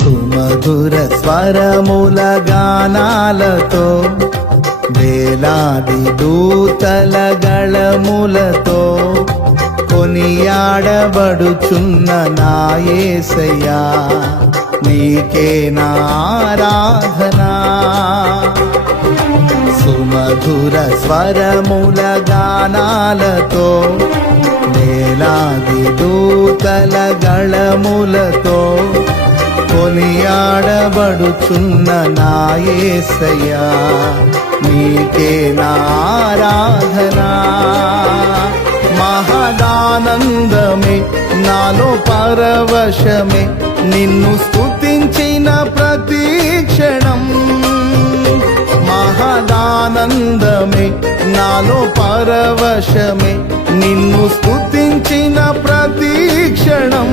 సుమధుర స్వరముల గానాలతో వేలాది దూతల గళములతో కొనియాడబడుచున్న నా యేసయ్యా నీకే నా ఆరాధనా సుమధుర స్వరముల గానాలతో వేలాది దూతల గళములతో కొనియాడబడుచున్న నా యేసయ్యా నీకే నా ఆరాధనా మహదానందమే నాలో పరవశమే నిన్ను స్తుతించిన ప్రతి క్షణం మహదానందమే నాలో పరవశమే నిన్ను స్తుతించిన ప్రతి క్షణం